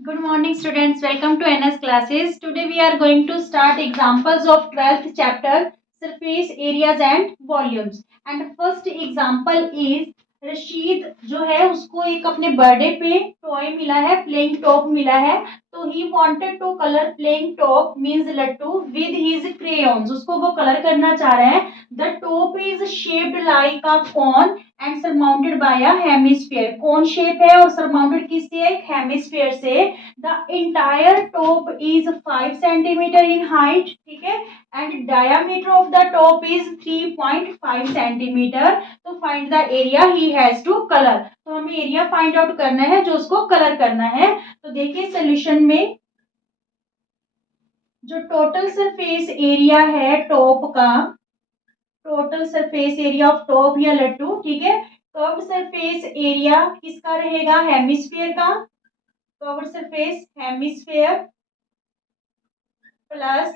Good morning students, welcome to NS classes. Today we are going to start examples of 12th chapter surface areas and volumes. And first example is Rashid जो है उसको एक अपने birthday पे toy मिला है, playing top मिला है. तो he wanted to colour playing top means लट्टू विद हिज क्रेयॉन्स. उसको वो कलर करना चाह रहा है. The top is shaped like a cone and surmounted by a hemisphere. कौन शेप है और सरमाउंटेड किससे है? एक हेमिस्फीयर से. The entire top is 5 centimetre in height, ठीक है, and diameter of the top is 3.5 centimetre. तो find the area he has to colour. तो हमें एरिया फाइंड आउट करना है जो उसको कलर करना है. तो देखिए सोल्यूशन में जो टोटल सरफेस एरिया है टॉप का, total surface area of top या लट्टू, ठीक है, कर्व्ड सरफेस एरिया किसका रहेगा? हेमिस्फीयर का. Curved surface hemisphere plus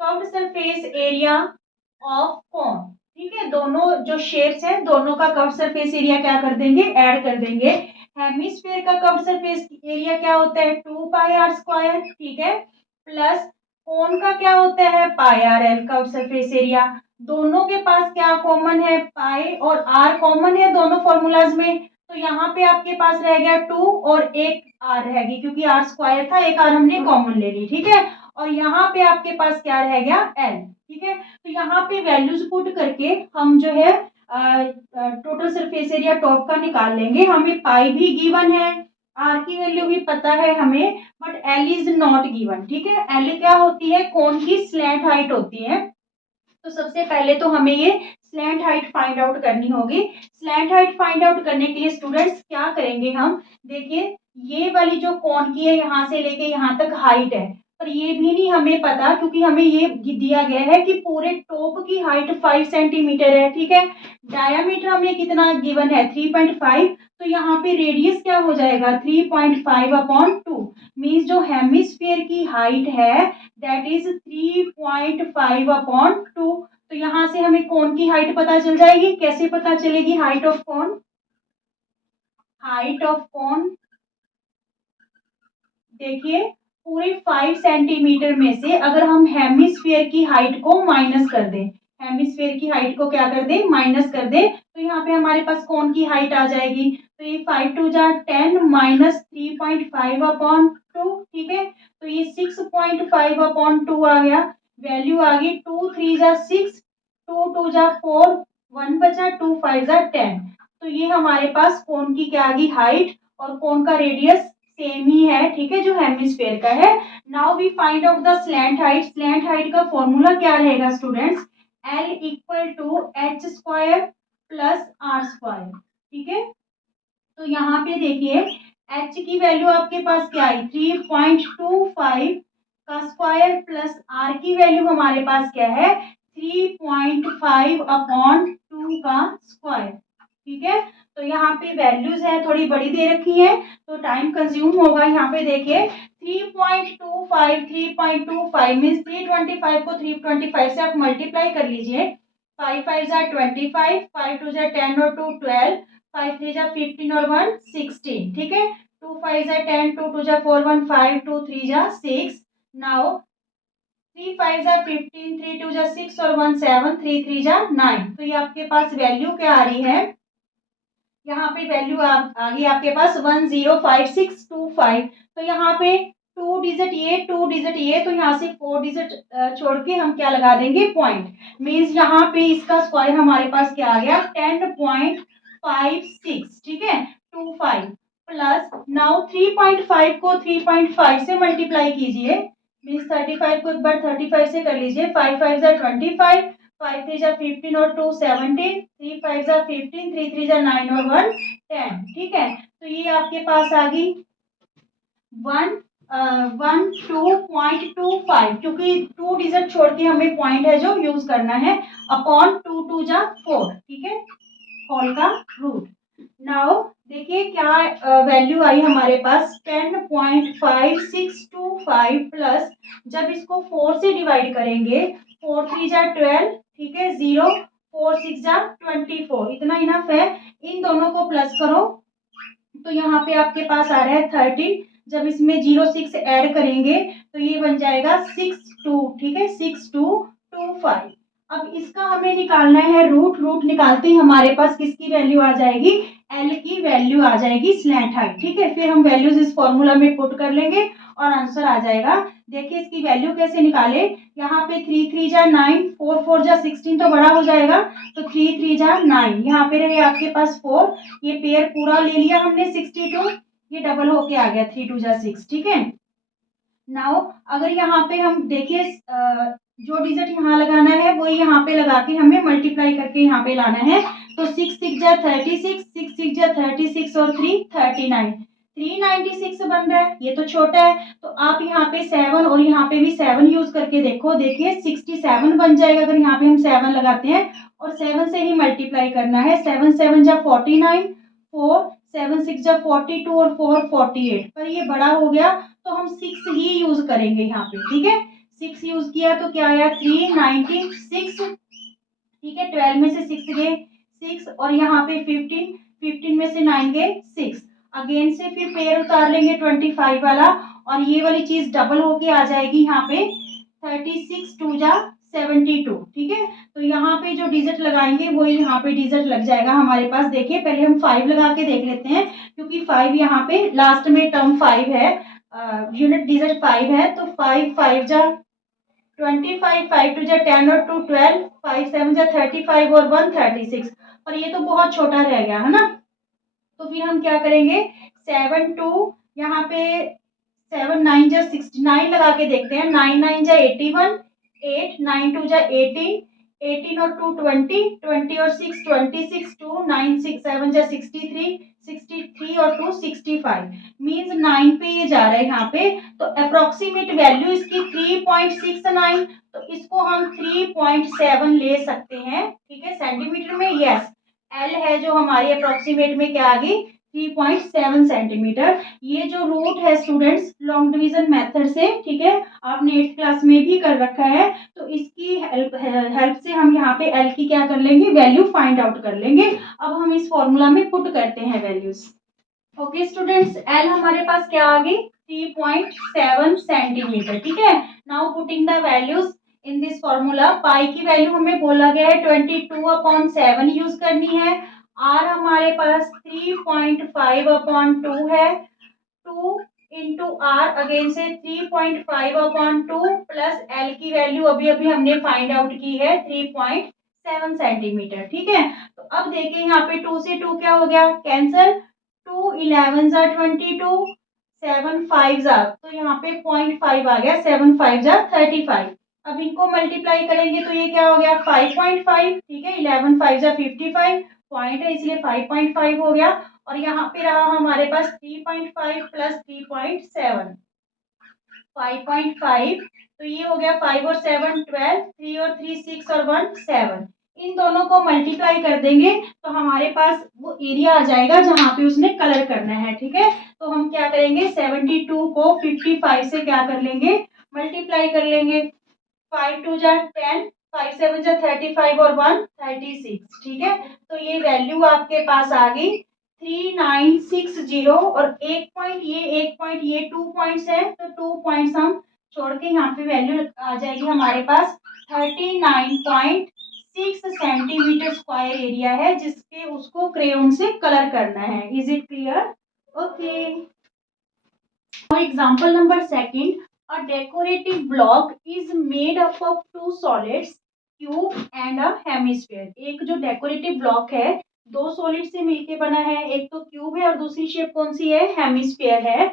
curved surface area of cone. ठीक है, दोनों जो शेप्स हैं दोनों का कर्व्ड सरफेस एरिया क्या कर देंगे? ऐड कर देंगे. हेमिस्फीयर का कर्व्ड सरफेस एरिया क्या होता है? 2 पाई आर स्क्वायर, ठीक है, प्लस कॉन का क्या होता है? Pi r l curved surface area. दोनों के पास क्या कॉमन है? पाई और आर कॉमन है दोनों फॉर्मूलाज में. तो यहाँ पे आपके पास रह गया 2 और एक आर रहेगी क्योंकि आर स्क्वायर था, एक आर हमने कॉमन ले ली, ठीक है. और यहाँ पे आपके पास क्या रह गया? एल, ठीक है. तो यहाँ पे वैल्यूज पुट करके हम जो है टोटल सरफेस एरिया टॉप का निकाल लेंगे. हमें पाई भी गिवन है, आर की वैल्यू भी पता है हमें, but L is not given, ठीक है. एल क्या होती है? कोन की स्लैंट हाइट होती है. तो सबसे पहले तो हमें ये स्लैंट हाइट फाइंड आउट करनी होगी. स्लैंट हाइट फाइंड आउट करने के लिए स्टूडेंट्स क्या करेंगे हम? देखिए ये वाली जो कोन की है यहाँ से लेके यहाँ तक हाइट है, पर ये भी नहीं हमें पता क्योंकि हमें ये दिया गया है कि पूरे टॉप की हाइट 5 सेंटीमीटर है, ठीक है. डायामीटर हमें कितना गिवन है? 3.5. तो यहाँ पे रेडियस क्या हो जाएगा? 3.5/2 मीन्स जो हेमिस्फीयर की हाइट है दैट इज 3.5/2. तो यहाँ से हमें कोन की हाइट पता चल जाएगी. कैसे पता चलेगी height of cone? Height of कोन देखिए पूरे 5 सेंटीमीटर में से अगर हम हेमिस्फीयर की हाइट को माइनस कर दें, हेमिस्फीयर की हाइट को क्या कर दें? माइनस कर दें, तो यहाँ पे हमारे पास कोन की हाइट आ जाएगी. तो ये 5 2 जा 10 माइनस 3.5/2, ठीक है. तो ये 6.5/2 आ गया. वैल्यू आ गई 2 3 जा 6, 2 2 जा 4, 1 बचा, 2 5 जा 10. तो ये हमारे पास कोन की क्या आ गई? हाइट. और कोन का रेडियस सेम ही है, ठीक है, जो हेमिस्फीयर का है. Now we find out the slant height. Slant height का फॉर्मूला क्या रहेगा students? L equal to H square plus R square, ठीक है. तो यहाँ पे देखिए एच की वैल्यू आपके पास क्या आई? 3.25 का स्क्वायर प्लस आर की वैल्यू हमारे पास क्या है? 3.5/2 का स्क्वायर, ठीक है. तो यहाँ पे वैल्यूज है थोड़ी बड़ी दे रखी है तो टाइम कंज्यूम होगा. यहाँ पे देखिए 3.25 मीन्स 325 को 325 से आप मल्टीप्लाई कर लीजिए. 5 5 जा 25, 5 2 जा 10 और 2 12, 5 3 जा 15 और 1 16, ठीक है. 2 5 जा 10, 2 2 जा 4 1 5, 2 3 जा 6. नाउ 3 5 जा 15, 3 2 जा 6 और 1 7, 3 3 जा 9. तो ये आपके पास वैल्यू क्या आ रही है? यहाँ पे वैल्यू आ गई आपके पास 105625. तो यहाँ पे 2 डिजिट ये 2 डिजिट ये, तो यहाँ से 4 डिजिट छोड़ के हम क्या लगा देंगे? पॉइंट. मीन्स यहाँ पे इसका स्क्वायर हमारे पास क्या आ गया? 10.56, ठीक है, 25 प्लस. नाउ 3.5 को 3.5 से मल्टीप्लाई कीजिए. मीन्स 35 को एक बार 35 से कर लीजिए. 5 5 जा 25, 5 3 जा 15 और 2 17, 3 5 जा 15, 3 3 जा 9 और 1 10, ठीक है. तो ये आपके पास आ गई 12.25 क्योंकि 2 डिजिट छोड़ के हमें पॉइंट है जो यूज करना है अपॉन 2 2 जा 4, ठीक है, होल का रूट. नाउ देखिए क्या वैल्यू आई हमारे पास? 10.5625 प्लस जब इसको 4 से डिवाइड करेंगे 4 3 जा 12, ठीक है, 0 4 6 जा 24. इतना इनफ है. इन दोनों को प्लस करो तो यहाँ पे आपके पास आ रहा है 13. जब इसमें 0.6 ऐड करेंगे तो ये बन जाएगा 6.2, ठीक है, 6.225। अब इसका हमें निकालना है रूट। रूट निकालते ही हमारे पास किसकी वैल्यू आ जाएगी, एल की वैल्यू आ जाएगी, स्लैंट हाइट, ठीक है। फिर हम वैल्यूज इस फॉर्मूला में पुट कर लेंगे और आंसर आ जाएगा। देखिए इसकी वैल्यू कैसे निकाले, यहाँ पे 3 3 जा 9, 4 4 जा 16 तो बड़ा हो जाएगा, तो 3 3 जा 9, यहाँ पे रहे आपके पास 4, ये पेयर पूरा ले लिया हमने 62, ये डबल होके आ गया 3 2 जा 6, ठीक है। नाउ अगर यहाँ पे हम देखिए जो डिजिट यहाँ लगाना है वो यहाँ पे लगा के हमें मल्टीप्लाई करके यहाँ पे लाना है। तो 6 6 जा 36, 6 6 जा 36 और 3 39, 396 बन रहा है, ये तो छोटा है। तो आप यहाँ पे 7 और यहाँ पे भी 7 यूज करके देखो, देखिए 67 बन जाएगा अगर यहाँ पे हम 7 लगाते हैं और 7 से ही मल्टीप्लाई करना है। 7 7 जा 49, 4 7 6 जा 42 और 4 48, पर ये बड़ा हो गया तो हम 6 ही यूज करेंगे यहाँ पे, ठीक है। 6 यूज किया तो क्या आया 396, ठीक है। 12 में से 6 गए 6 और यहाँ पे 15, 15 में से 9 गए 6, अगेन से फिर पेयर उतार लेंगे 25 वाला और ये वाली चीज डबल होके आ जाएगी यहाँ पे 36 2 जा 72, ठीक है। तो यहाँ पे जो डिजिट लगाएंगे वो यहाँ पे डिजिट लग जाएगा हमारे पास। देखिए पहले हम 5 लगा के देख लेते हैं, क्योंकि 5 यहाँ पे लास्ट में टर्म 5 है, यूनिट डिजिट 5 है, तो 5 5 जा 25, 5 2 जा 10 और 2 12, 5 7 जा 35 और 1 36, और ये तो बहुत छोटा रह गया है ना। तो फिर हम क्या करेंगे 7 2, यहाँ पे 7 9 जा 69 लगा के देखते हैं, 9 9 जा 81, 8 9 2 जा 18, 18 और 2 20, 20 और 6 26, 2 9 6 7 जा 63, 63 और 2 65, मीन्स 9 पे ये जा रहा है यहाँ पे। तो अप्रोक्सीमेट वैल्यू इसकी 3.69, तो इसको हम 3.7 ले सकते हैं, ठीक है, सेंटीमीटर में। यस, एल है जो हमारी अप्रोक्सीमेट में क्या आ गई 3.7 सेंटीमीटर। ये जो रूट है स्टूडेंट्स लॉन्ग डिवीजन मेथड से, ठीक है, आपने 8th क्लास में भी कर रखा है, तो इसकी हेल्प से हम यहाँ पे एल की क्या कर लेंगे वैल्यू फाइंड आउट कर लेंगे। अब हम इस फॉर्मूला में पुट करते हैं वैल्यूज। ओके स्टूडेंट्स, एल हमारे पास क्या आ गई 3.7 सेंटीमीटर, ठीक है। Now putting the values in this formula. Pi की वैल्यू हमें बोला गया है 22/7 यूज करनी है। आर हमारे पास 3.5/2 है, 2 इंटू आर अगेन से 3.5/2 प्लस एल की वैल्यू अभी अभी हमने फाइंड आउट की है 3.7 सेंटीमीटर, ठीक है। तो अब देखिए यहाँ पे 2 से 2 क्या हो गया कैंसल, 2 11 जा 22, 7 5 जा, तो यहाँ पे 0.5 आ गया, 7 5 जा 35। अब इनको मल्टीप्लाई करेंगे तो ये क्या हो गया 5.5, ठीक है, 11 5 जा 55, पॉइंट है इसलिए 5.5 हो गया। और यहाँ पे रहा हमारे पास 3.5 प्लस 3.7, 5.5, तो ये हो गया 5 और 7 12, 3 और 3 6 और 1 7। इन दोनों को मल्टीप्लाई कर देंगे तो हमारे पास वो एरिया आ जाएगा जहां पे उसने कलर करना है, ठीक है। तो हम क्या करेंगे 72 को 55 से क्या कर लेंगे मल्टीप्लाई कर लेंगे, 5 2 जा 10, 5 7 जा 35 और 1 36, ठीक है। तो ये वैल्यू आपके पास आ गई 3960, और एक पॉइंट ये 2 पॉइंट्स है, तो 2 पॉइंट्स हम छोड़ के यहाँ पे वैल्यू आ जाएगी हमारे पास 39.6 सेंटीमीटर स्क्वायर एरिया है, जिसके उसको क्रेयॉन से कलर करना है। Is it clear? Okay, example number second, a decorative block is made up of two solids, cube and a hemisphere। एक जो डेकोरेटिव ब्लॉक है दो सॉलिड से मिलके बना है, एक तो क्यूब है और दूसरी शेप कौन सी है हेमिस्फीयर है।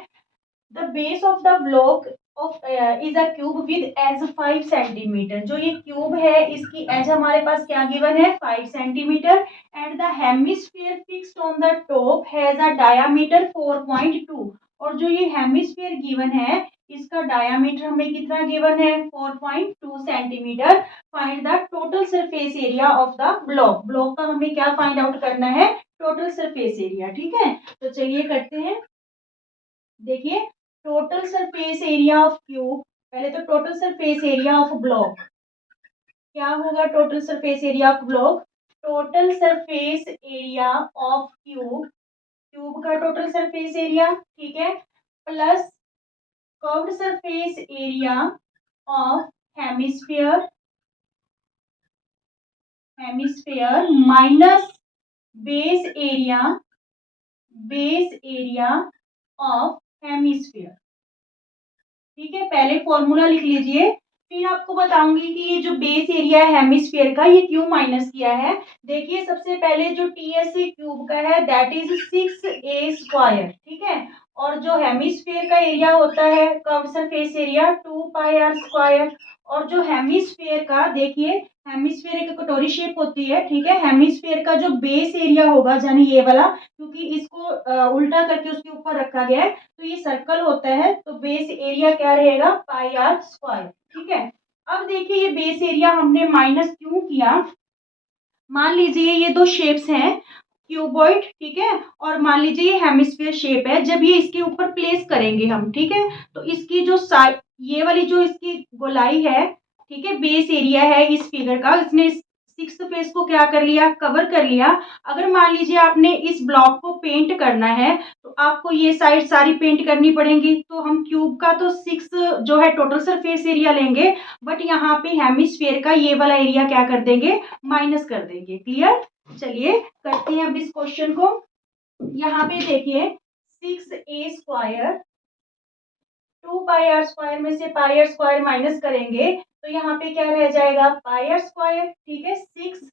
The base of the block of is a cube with edge 5 centimetre. जो ये क्यूब है इसकी एज हमारे पास क्या गिवन है 5 centimetre, and the hemisphere fixed on the top has a diameter 4.2। और जो ये हेमिस्फीयर गिवन है इसका डायामीटर हमें कितना गिवन है 4.2 centimetre. Find the total surface area of the block. Block का हमें क्या फाइंड आउट करना है टोटल सरफेस एरिया, ठीक है। तो चलिए करते हैं। देखिए total surface area of cube, पहले तो total surface area of block क्या होगा, total surface area of block, total surface area of cube, cube का टोटल सरफेस एरिया, ठीक है। Plus curved surface area of hemisphere minus base area of hemisphere. ठीक है, पहले फॉर्मूला लिख लीजिए, फिर आपको बताऊंगी कि ये जो बेस एरिया है हेमिस्फीयर का, ये क्यों माइनस किया है। देखिए, सबसे पहले जो टीएसए क्यूब का है दैट इज 6a², ठीक है, और जो हेमिस्फीयर का एरिया होता है कर्व सरफेस एरिया 2πr², और जो हेमिस्फीयर का, देखिए हेमिस्फीयर एक कटोरी शेप होती है, ठीक है, हेमिस्फीयर का जो बेस एरिया होगा यानी ये वाला, क्योंकि इसको उल्टा करके उसके ऊपर रखा गया है तो ये सर्कल होता है, तो बेस एरिया क्या रहेगा πr², ठीक है। अब देखिए ये बेस एरिया हमने माइनस क्यों किया। मान लीजिए ये दो शेप्स हैं क्यूबॉइड, ठीक है, और मान लीजिए ये हेमिस्फीयर शेप है, जब ये इसके ऊपर प्लेस करेंगे हम, ठीक है, तो इसकी जो साइड, ये वाली जो इसकी गोलाई है, ठीक है, बेस एरिया है इस फिगर का, इसने सिक्स फेस को क्या कर लिया, कवर कर लिया। अगर मान लीजिए आपने इस ब्लॉक को पेंट करना है तो आपको ये साइड सारी पेंट करनी पड़ेंगी, तो हम क्यूब का तो 6 जो है टोटल सरफेस एरिया लेंगे, बट यहाँ पे हेमिस्फीयर का ये वाला एरिया क्या कर देंगे, माइनस कर देंगे। क्लियर, चलिए करते हैं अब इस क्वेश्चन को। यहाँ पे देखिए 6a² 2πr² में से πr² माइनस करेंगे तो यहाँ पे क्या रह जाएगा πr², ठीक है। 6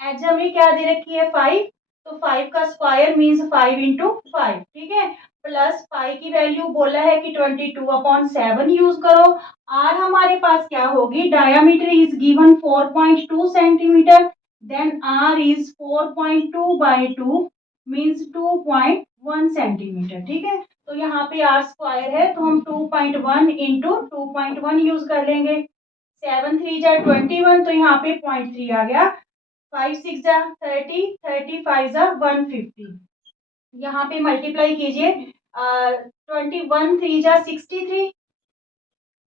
एज हमें क्या दे रखी है 5, तो 5 का स्क्वायर मीन्स 5 इंटू 5, ठीक है, प्लस पाई की वैल्यू बोला है कि 22/7 यूज करो। आर हमारे पास क्या होगी, diameter is given 4.2 centimetre, then R is 4.2/2 means 2.1 centimetre, ठीक है। तो यहाँ पे आर स्क्वायर है तो हम 2.1 इंटू 2.1 यूज कर लेंगे। 7 3 जा 21, तो यहाँ पे 0.3 आ गया। 5 6 जा 30, 30 5 जा 150, यहाँ पे मल्टीप्लाई कीजिए। 21 3 जा 63,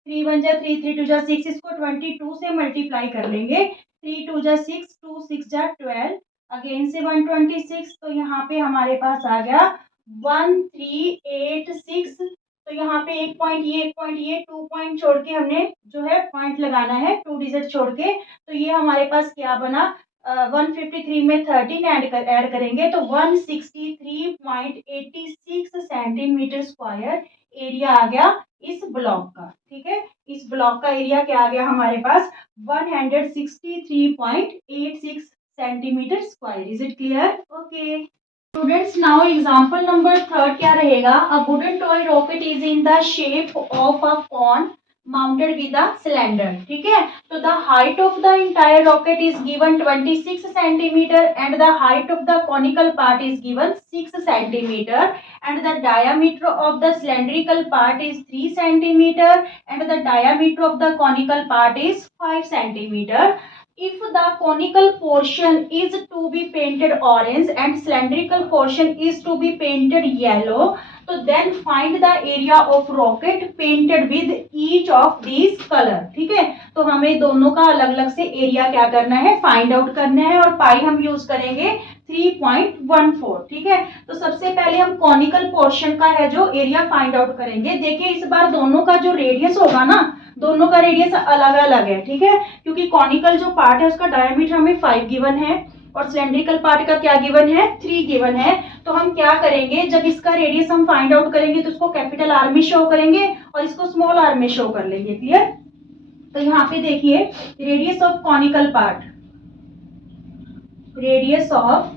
3 1 जा 3 3 2 जा 6, इसको 22 से मल्टीप्लाई कर लेंगे। 3 2 जा 6, 2 6 जा 12, अगेन से 126, तो यहाँ पे हमारे पास आ गया 1386। तो यहाँ पे एक पॉइंट ये 2 पॉइंट छोड़ के हमने जो है पॉइंट लगाना है 2 डिजिट छोड़ के, तो ये हमारे पास क्या बना, 153 में 13 ऐड करेंगे तो 163.86 सेंटीमीटर स्क्वायर एरिया आ गया इस ब्लॉक का, ठीक है। इस ब्लॉक का एरिया क्या आ गया हमारे पास 163.86 centimetre square. Is it clear? Okay students, now example number 3 क्या रहेगा, a wooden toy rocket is in the shape of a cone mounted with a cylinder, ठीक है। तो the height of the entire rocket is given 26 centimeter and the height of the conical part is given 6 centimeter and the diameter of the cylindrical part is 3 centimeter and the diameter of the conical part is 5 centimeter. If the conical portion is to be painted orange and cylindrical portion is to be painted yellow, तो then find the area of rocket painted with each of this colour, ठीक है। तो हमें दोनों का अलग अलग से एरिया क्या करना है, फाइंड आउट करना है, और पाई हम यूज करेंगे 3.14, ठीक है। तो सबसे पहले हम कॉनिकल पोर्शन का है जो एरिया फाइंड आउट करेंगे। देखिए इस बार दोनों का जो रेडियस होगा ना, दोनों का रेडियस अलग अलग है, ठीक है, क्योंकि कॉनिकल जो पार्ट है उसका डायमीटर हमें 5 गिवन है और सिलेंड्रिकल पार्ट का क्या गिवन है, 3 गिवन है। तो हम क्या करेंगे, जब इसका रेडियस हम फाइंड आउट करेंगे तो इसको कैपिटल आर में शो करेंगे और इसको स्मॉल आर में शो कर लेंगे। क्लियर? तो यहाँ पे देखिए radius of conical part, radius of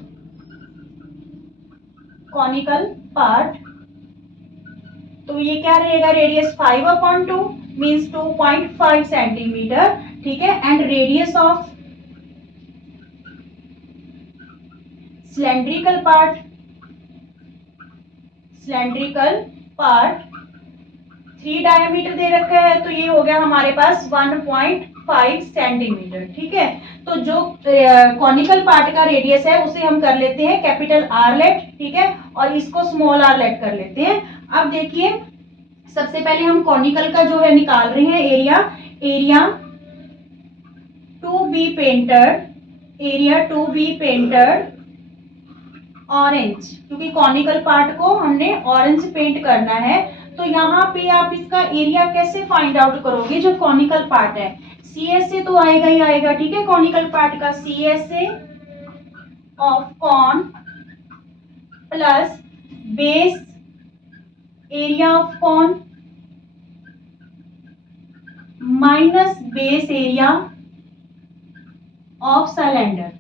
conical part, तो ये क्या रहेगा, रेडियस 5/2 मीन्स 2.5 सेंटीमीटर, ठीक है। And radius of cylindrical part, cylindrical part 3 diameter दे रखा है तो ये हो गया हमारे पास 1.5 सेंटीमीटर, ठीक है। तो जो कॉनिकल पार्ट का रेडियस है उसे हम कर लेते हैं कैपिटल आर लेट, ठीक है, और इसको स्मॉल आर लेट कर लेते हैं। अब देखिए सबसे पहले हम कॉनिकल का जो है निकाल रहे हैं area, area to be painted, area to be painted orange, क्योंकि कॉनिकल पार्ट को हमने ऑरेंज पेंट करना है तो यहाँ पे आप इसका एरिया कैसे फाइंड आउट करोगे, जो कॉनिकल पार्ट है सी एस ए तो आएगा ही आएगा, ठीक है, कॉनिकल पार्ट का C S A of cone plus base area of cone minus base area of cylinder.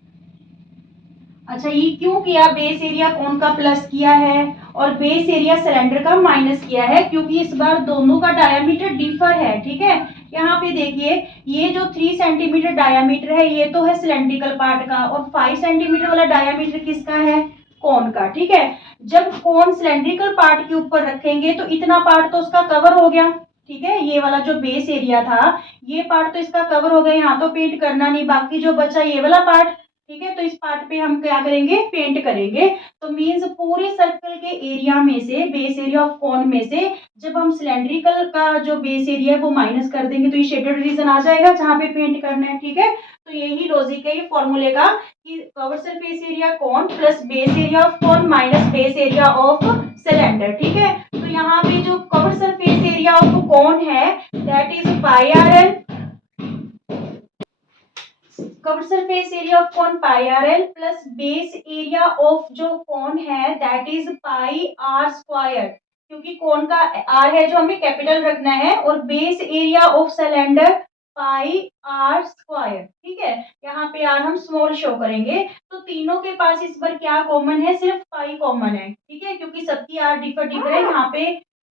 अच्छा, ये क्यों किया, बेस एरिया कौन का प्लस किया है और बेस एरिया सिलेंडर का माइनस किया है, क्योंकि इस बार दोनों का डायामीटर डिफर है, ठीक है। यहाँ पे देखिए, ये जो 3 सेंटीमीटर डायामीटर है ये तो है सिलेंड्रिकल पार्ट का, और 5 सेंटीमीटर वाला डायामीटर किसका है, कोन का, ठीक है। जब कोन सिलेंड्रिकल पार्ट के ऊपर रखेंगे तो इतना पार्ट तो उसका कवर हो गया, ठीक है, ये वाला जो बेस एरिया था ये पार्ट तो इसका कवर हो गया, यहाँ तो पेंट करना नहीं, बाकी जो बचा ये वाला पार्ट, ठीक है, तो इस पार्ट पे हम क्या करेंगे, पेंट करेंगे। तो मींस पूरे सर्कल के एरिया में से, बेस एरिया ऑफ कोन में से जब हम सिलेंड्रिकल का जो बेस एरिया है वो माइनस कर देंगे तो ये शेडेड रीजन आ जाएगा जहां पे पेंट करना है, ठीक है। तो यही लॉजिक है ये फॉर्मूले का कि cover surface area cone plus base area of cone minus base area of cylinder, ठीक है। तो यहाँ पे जो cover surface area of cone है that is pi r l, cover surface area of cone pi r l plus base area of जो cone है that is pi are square, क्योंकि कोन का आर है जो हमें कैपिटल रखना है, और base area of cylinder pi are square, ठीक है। यहाँ पे आर हम स्मॉल शो करेंगे, तो तीनों के पास इस बार क्या कॉमन है, सिर्फ पाई कॉमन है, ठीक है, क्योंकि सबकी आर डिफर डिफर है, यहाँ पे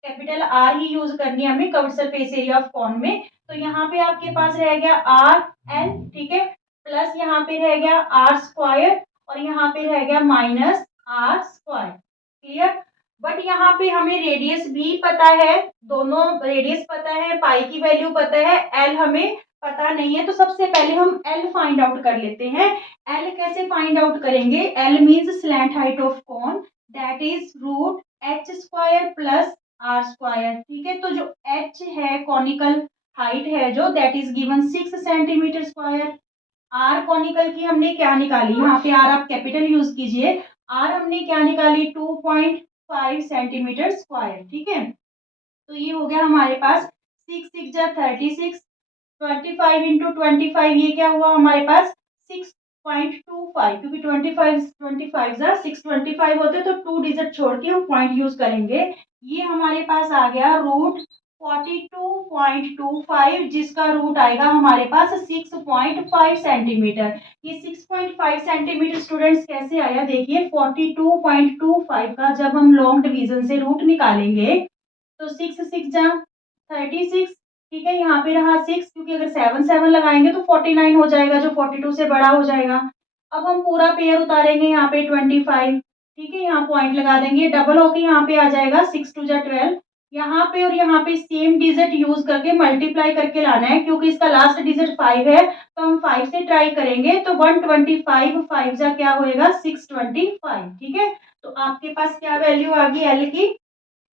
कैपिटल आर ही यूज करनी है हमें कवर सरफेस एरिया ऑफ कोन में। तो यहाँ पे आपके पास रह गया आर एल, ठीक है, प्लस यहाँ पे रह गया आर स्क्वायर और यहाँ पे रह गया minus R square, clear. But यहाँ पे हमें रेडियस भी पता है, दोनों रेडियस पता है, पाई की वैल्यू पता है, एल हमें पता नहीं है, तो सबसे पहले हम एल फाइंड आउट कर लेते हैं। एल कैसे फाइंड आउट करेंगे, L means slant height of cone that is root H square plus R square, ठीक है। तो जो एच है कॉनिकल हाइट है जो that is given 6 centimetre square, R conical की हमने क्या निकाली, यहाँ पे आर आप कैपिटल यूज कीजिए, आर हमने क्या निकाली 2.5 सेंटीमीटर स्क्वायर, ठीक है। तो ये हो गया हमारे पास 6 6 जा 36, 25 इंटू 25 ये क्या हुआ हमारे पास 6.25, क्योंकि 25 जा 625 होते तो 2 डिजिट छोड़ के हम पॉइंट यूज करेंगे। ये हमारे पास आ गया रूट 42.25, जिसका रूट आएगा हमारे पास 6.5 सेंटीमीटर। ये 6.5 सेंटीमीटर स्टूडेंट्स कैसे आया, देखिए 42.25 का जब हम लॉन्ग डिवीजन से रूट निकालेंगे तो 6 6 जा 36, ठीक है, यहाँ पे रहा 6, क्योंकि अगर 7 7 लगाएंगे तो 49 हो जाएगा जो 42 से बड़ा हो जाएगा। अब हम पूरा पेयर उतारेंगे यहाँ पे 25, ठीक है, यहाँ पॉइंट लगा देंगे, डबल होके यहाँ पे आ जाएगा 6 2 जा 12, यहाँ पे और यहाँ पे सेम डिजिट यूज करके मल्टीप्लाई करके लाना है, क्योंकि इसका लास्ट डिजिट 5 है तो हम 5 से ट्राई करेंगे तो 125, 5 जा क्या होएगा 625, ठीक है। तो आपके पास क्या वैल्यू आ गई एल की,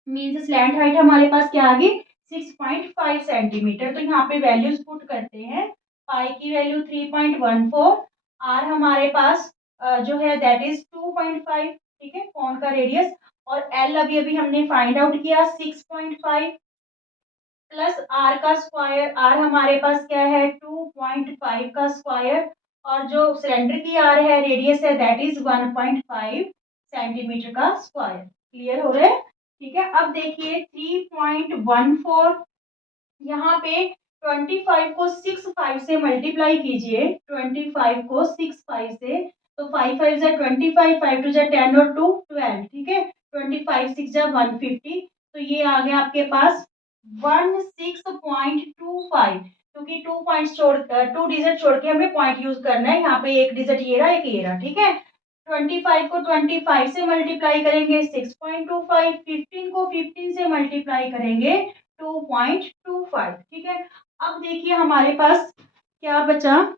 मीन्स स्लैंट हाइट हमारे पास क्या आ गई 6.5 सेंटीमीटर। तो यहाँ पे वैल्यूज पुट करते हैं, पाई की वैल्यू 3.14, आर हमारे पास जो है दैट इज 2.5, ठीक है, कोन का रेडियस, और एल अभी अभी हमने फाइंड आउट किया 6.5 प्लस आर का स्क्वायर, आर हमारे पास क्या है 2.5 का स्क्वायर, और जो सिलेंडर की आर है रेडियस है दैट इज 1.5 सेंटीमीटर का स्क्वायर, क्लियर हो रहा है, ठीक है। अब देखिए 3.14, यहाँ पे 25 को 6 5 से मल्टीप्लाई कीजिए, 25 को 6 5 से, तो 5 5 जा 25, 5 2 जा 10 और 2 12, ठीक है, 25 6 जा 150, तो ये आ गया आपके पास 16.25, क्योंकि 2 पॉइंट्स छोड़ 2 डिजिट छोड़ के हमें पॉइंट यूज करना है, यहाँ पे एक डिजिट ये रहा एक ये रहा, ठीक है। 25 को 25 से मल्टीप्लाई करेंगे 6.25, 15 को 15 से मल्टीप्लाई करेंगे 2.25, ठीक है। अब देखिए हमारे पास क्या बचा,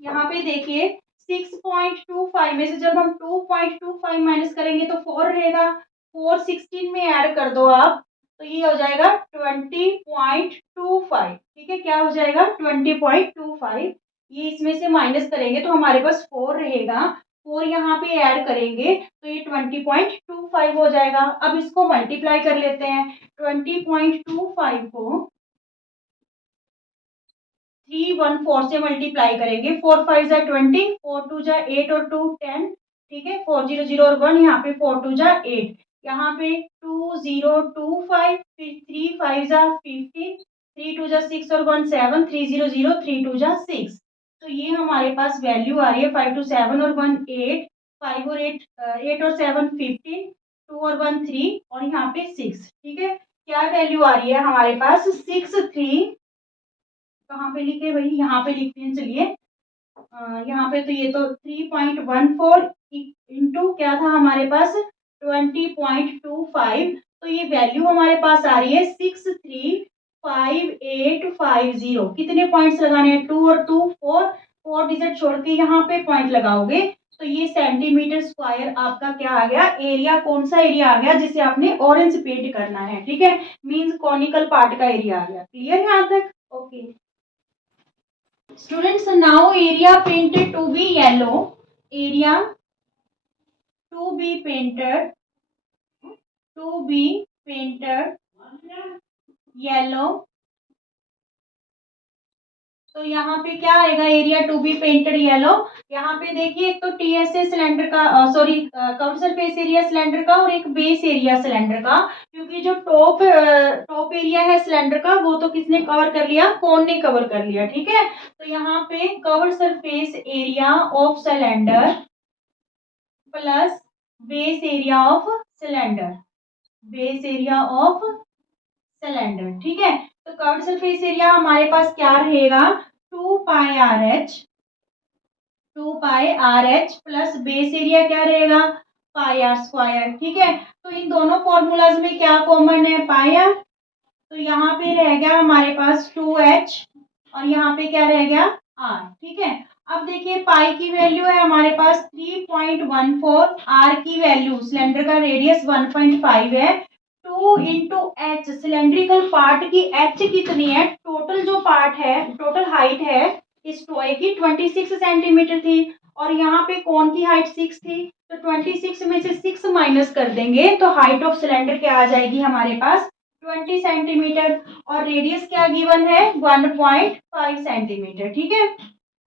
यहाँ पे देखिए 6.25 में से जब हम 2.25 माइनस करेंगे तो 4 रहेगा, 4 16 में ऐड कर दो आप तो ये हो जाएगा 20.25, ठीक है, क्या हो जाएगा 20.25, ये इसमें से माइनस करेंगे तो हमारे पास 4 रहेगा, 4 यहाँ पे ऐड करेंगे तो ये 20.25 हो जाएगा। अब इसको मल्टीप्लाई कर लेते हैं। 20.25 को 314 से मल्टीप्लाई करेंगे। 4 5 जा 20, 4 2 जा 8 और 2 10, ठीक है। 4 0 0 और 1, यहाँ पे 4 2 जा 8, यहाँ पे 2025, फिर 3 5 जा 15, 3 2 जा 6 और 1 7, 3 0 0, 3 2 जा 6। तो ये हमारे पास वैल्यू आ रही है 5 2 7 और 1 8, 5 और 8 8 और 7 15, 2 और 1 3 और यहाँ पे 6, ठीक है। क्या वैल्यू आ रही है हमारे पास 6 3, कहाँ पे लिखे भाई, यहाँ पे लिखते हैं चलिए। यहाँ पे तो ये तो 3.14 इंटू क्या था हमारे पास 20.25, तो ये वैल्यू हमारे पास आ रही है 635850। कितने पॉइंट्स लगाने हैं, 2 और 2 4 डिजिट छोड़ के यहाँ पे पॉइंट लगाओगे तो ये सेंटीमीटर स्क्वायर आपका क्या आ गया, एरिया कौन सा एरिया आ गया जिसे आपने ऑरेंज पेंट करना है, ठीक है। मींस कॉनिकल पार्ट का एरिया आ गया। क्लियर यहाँ तक? Okay students, now area painted to be yellow, area to be painted yellow। तो यहाँ पे क्या आएगा, area to be painted yellow. यहाँ पे देखिए एक तो टीएसए सिलेंडर का, sorry curved surface area cylinder का और एक बेस एरिया सिलेंडर का, क्योंकि जो टॉप एरिया है सिलेंडर का वो तो किसने कवर कर लिया, कोन ने कवर कर लिया, ठीक है। तो यहाँ पे curved surface area of cylinder plus base area of cylinder, base area of cylinder, ठीक है। तो कर्व्ड सरफेस एरिया हमारे पास क्या रहेगा, 2 pi r h plus base area क्या रहेगा, पाई आर स्क्वायर, ठीक है। तो इन दोनों फॉर्मूलाज में क्या कॉमन है, पाई आर। तो यहाँ पे रह गया हमारे पास 2h और यहाँ पे क्या रह गया r, ठीक है। अब देखिए पाई की वैल्यू है हमारे पास 3.14, r की वैल्यू, सिलेंडर का रेडियस 1.5 है, 2 इंटू एच, सिलेंड्रिकल पार्ट की एच कितनी है, टोटल जो पार्ट है, टोटल हाइट है इस टॉय की 26 सेंटीमीटर थी और यहाँ पे कौन की हाइट 6 थी, तो 26 में से 6 माइनस कर देंगे तो हाइट ऑफ सिलेंडर क्या आ जाएगी हमारे पास 20 सेंटीमीटर और रेडियस क्या गिवन है 1.5 सेंटीमीटर, ठीक है।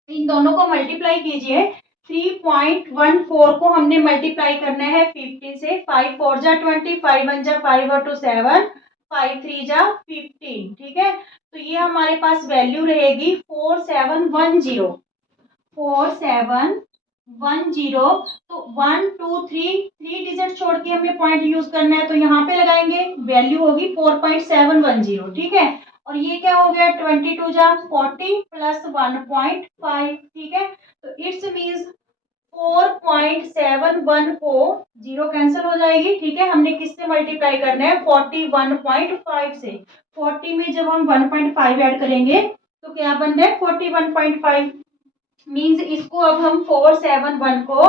इन दोनों को मल्टीप्लाई कीजिए। 3.14 को हमने मल्टीप्लाई करना है 15 से, 5 4 जा 20, 5 1 जा 5 और 2 7, 5 3 जा 15, ठीक है। तो ये हमारे पास वैल्यू रहेगी 4710, 4710। तो 1 2 3 डिजिट छोड़ के हमें पॉइंट यूज करना है तो यहाँ पे लगाएंगे, वैल्यू होगी 4.710, ठीक है। और ये क्या हो गया 22 जा 40 प्लस 1.5, ठीक है। तो इट्स मीन्स 4.71 को जीरो कैंसिल हो जाएगी, ठीक है। हमने किससे मल्टीप्लाई करना है 41.5 से, 40 में जब हम 1.5 ऐड करेंगे तो क्या बन रहा है 41.5, मीन्स इसको अब हम 471 को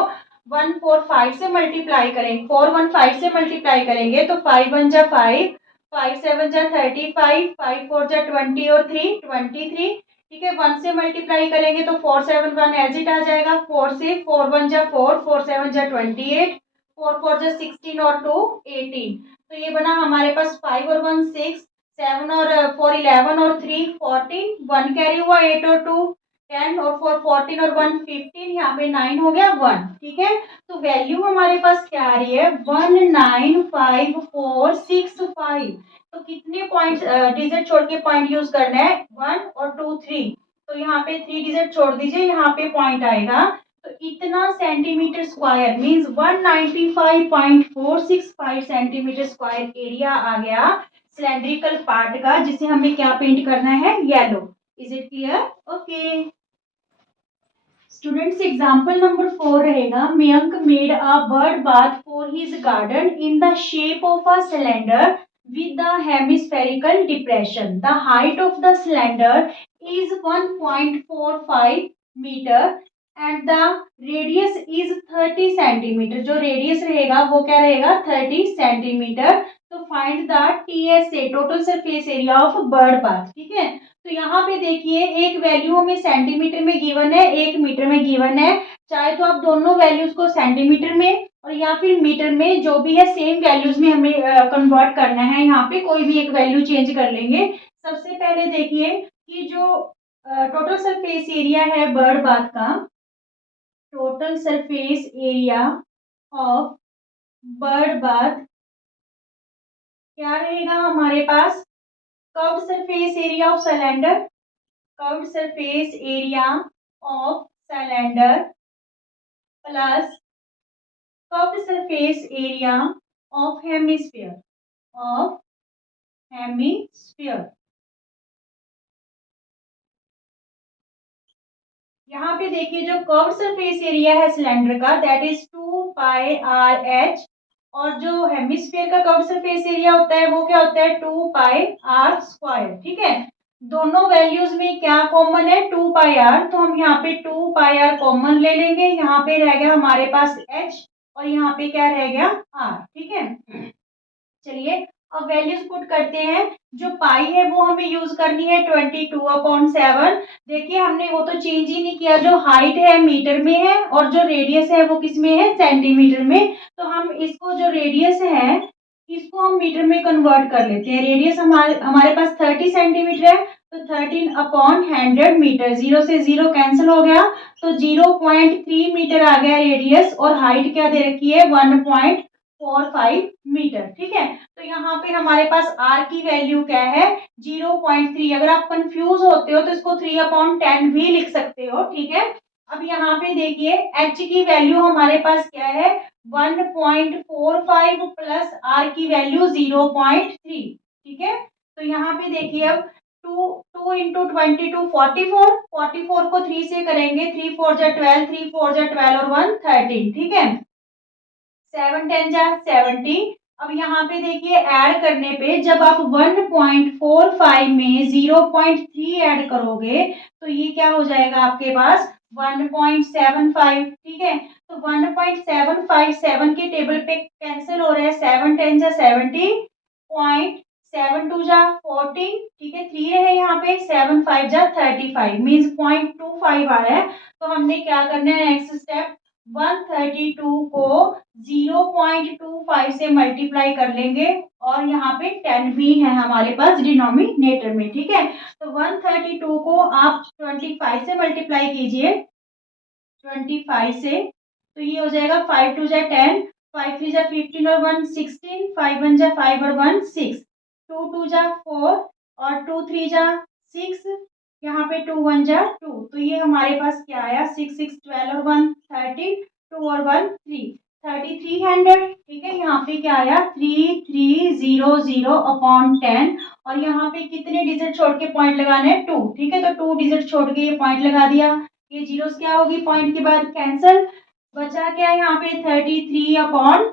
145 से मल्टीप्लाई करेंगे, 415 से मल्टीप्लाई करेंगे तो 5 1 जा 5, 5 7 जा 35, 5 4 जा 20 और 3 23, ठीक है। 1 से मल्टीप्लाई करेंगे तो 471 एज इट आ जाएगा, 4 से 4 1 जा 4, 4 7 जा 28, 4 4 जा 16 और 2 18। तो ये बना हमारे पास 5 और 1 6, 7 और 4 11 और 3 14, 1 कैरी हुआ 8 और 2 10 और 4 14 और 1 15, यहाँ पे 9 हो गया 1, ठीक है। तो वैल्यू हमारे पास क्या आ रही है 195,465। तो कितने पॉइंट डिजिट छोड़ के पॉइंट यूज करना है 1 और 2 3, तो यहाँ पे 3 डिजिट छोड़ दीजिए, यहाँ पे पॉइंट आएगा। तो इतना centimetre square means 195.465 centimetre square area आ गया सिलेंड्रिकल पार्ट का, जिसे हमें क्या पेंट करना है yellow. Is it clear? Okay students, example number 4 रहेगा, Mayank made a bird bath for his garden in the shape of a cylinder with the hemispherical depression. The height of the cylinder is 1.45 meter and the radius is 30 centimeter. जो radius रहेगा वो क्या रहेगा 30 centimetre. तो find the TSA total surface area of bird bath, ठीक है। तो यहाँ पे देखिए एक वैल्यू हमें सेंटीमीटर में गिवन है, एक मीटर में गिवन है। चाहे तो आप दोनों वैल्यूज को सेंटीमीटर में और या फिर मीटर में, जो भी है सेम वैल्यूज में हमें कन्वर्ट करना है। यहाँ पे कोई भी एक वैल्यू चेंज कर लेंगे। सबसे पहले देखिए कि जो टोटल सरफेस एरिया है बर्ड बाथ का, total surface area of bird bath क्या रहेगा हमारे पास, curved surface area of cylinder, curved surface area of cylinder plus curved surface area of hemisphere, of hemisphere. यहाँ पे देखिए जो कर्व्ड सरफेस एरिया है सिलेंडर का दैट इज 2πr/h, और जो हेमिस्फीयर का कर्व्ड सरफेस एरिया होता है वो क्या होता है 2πr²। ठीक है, दोनों वैल्यूज में क्या कॉमन है 2πr, तो हम यहाँ पे 2πr कॉमन ले लेंगे। यहाँ पे रह गया हमारे पास h और यहाँ पे क्या रह गया r। ठीक है, चलिए अब वैल्यूज पुट करते हैं। जो पाई है वो हमें यूज करनी है 22/7। देखिए हमने वो तो चेंज ही नहीं किया, जो हाइट है मीटर में है और जो रेडियस है वो किस में है सेंटीमीटर में। तो हम इसको जो रेडियस है इसको हम मीटर में कन्वर्ट कर लेते हैं। रेडियस हमारे पास 30 सेंटीमीटर है, तो 13/100 मीटर। 0 से 0 कैंसिल हो गया, तो 0.3 मीटर आ गया रेडियस, और हाइट क्या दे रखी है 1.45 मीटर। ठीक है, तो यहाँ पे हमारे पास r की वैल्यू क्या है 0.3। अगर आप कंफ्यूज होते हो तो इसको 3/10 भी लिख सकते हो। ठीक है, अब यहाँ पे देखिए h की वैल्यू हमारे पास क्या है 1.45 प्लस r की वैल्यू 0.3। ठीक है, तो यहाँ पे देखिए अब 2 इंटू 22 44 को 3 से करेंगे, 3 4 जा 12, 3 4 जा 12 और 1 13। ठीक है, 7 10 जा 70। अब यहाँ पे देखिए ऐड करने पे जब आप 1.45 में 0.3 ऐड करोगे तो ये क्या हो जाएगा आपके पास 1.75। ठीक है, तो 1.757 के टेबल पे कैंसिल हो रहा है, 7 10 जा 70, 0.72 जा 40। ठीक है, 3 है यहाँ पे, 7 5 जा 35 मीन्स 0.25 आ रहा है। तो हमने क्या करना है नेक्स्ट स्टेप, 132 को 0.25 से मल्टीप्लाई कर लेंगे, और यहाँ पे 10 भी है हमारे पास डिनोमिनेटर में। ठीक है, तो 132 को आप 25 से मल्टीप्लाई कीजिए, 25 से, तो ये हो जाएगा 5 2 जा 10, 5 3 जा 15 और 1 16, 5 1 जा 5 और 1 6, 2 2 जा 4 और 2 3 जा 6, यहाँ पे 2 1 जा 2, तो ये हमारे पास क्या आया 6 6 12 और 1 30, 2 और 1 3, 3300। ठीक है, यहाँ पे क्या आया 3300/10, और यहाँ पे कितने डिजिट छोड़ के पॉइंट लगाने हैं 2। ठीक है, तो 2 डिजिट छोड़ के ये पॉइंट लगा दिया, ये जीरोस क्या होगी पॉइंट के बाद कैंसल, बचा क्या यहाँ पे 33/10।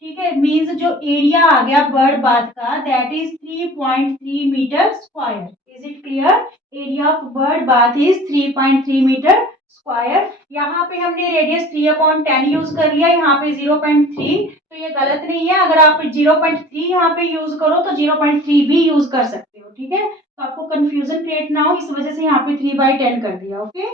ठीक है, मीन्स जो एरिया आ गया बर्ड बाथ का that is 3.3 metre square. Is it clear, area of bird bath is 3.3 metre square. यहाँ पे हमने रेडियस 3/10 यूज कर लिया, यहाँ पे 0.3, तो ये गलत नहीं है। अगर आप 0.3 यहाँ पे यूज करो तो 0.3 भी यूज कर सकते हो। ठीक है, तो आपको कंफ्यूजन क्रिएट ना हो इस वजह से यहाँ पे 3/10 कर दिया। ओके।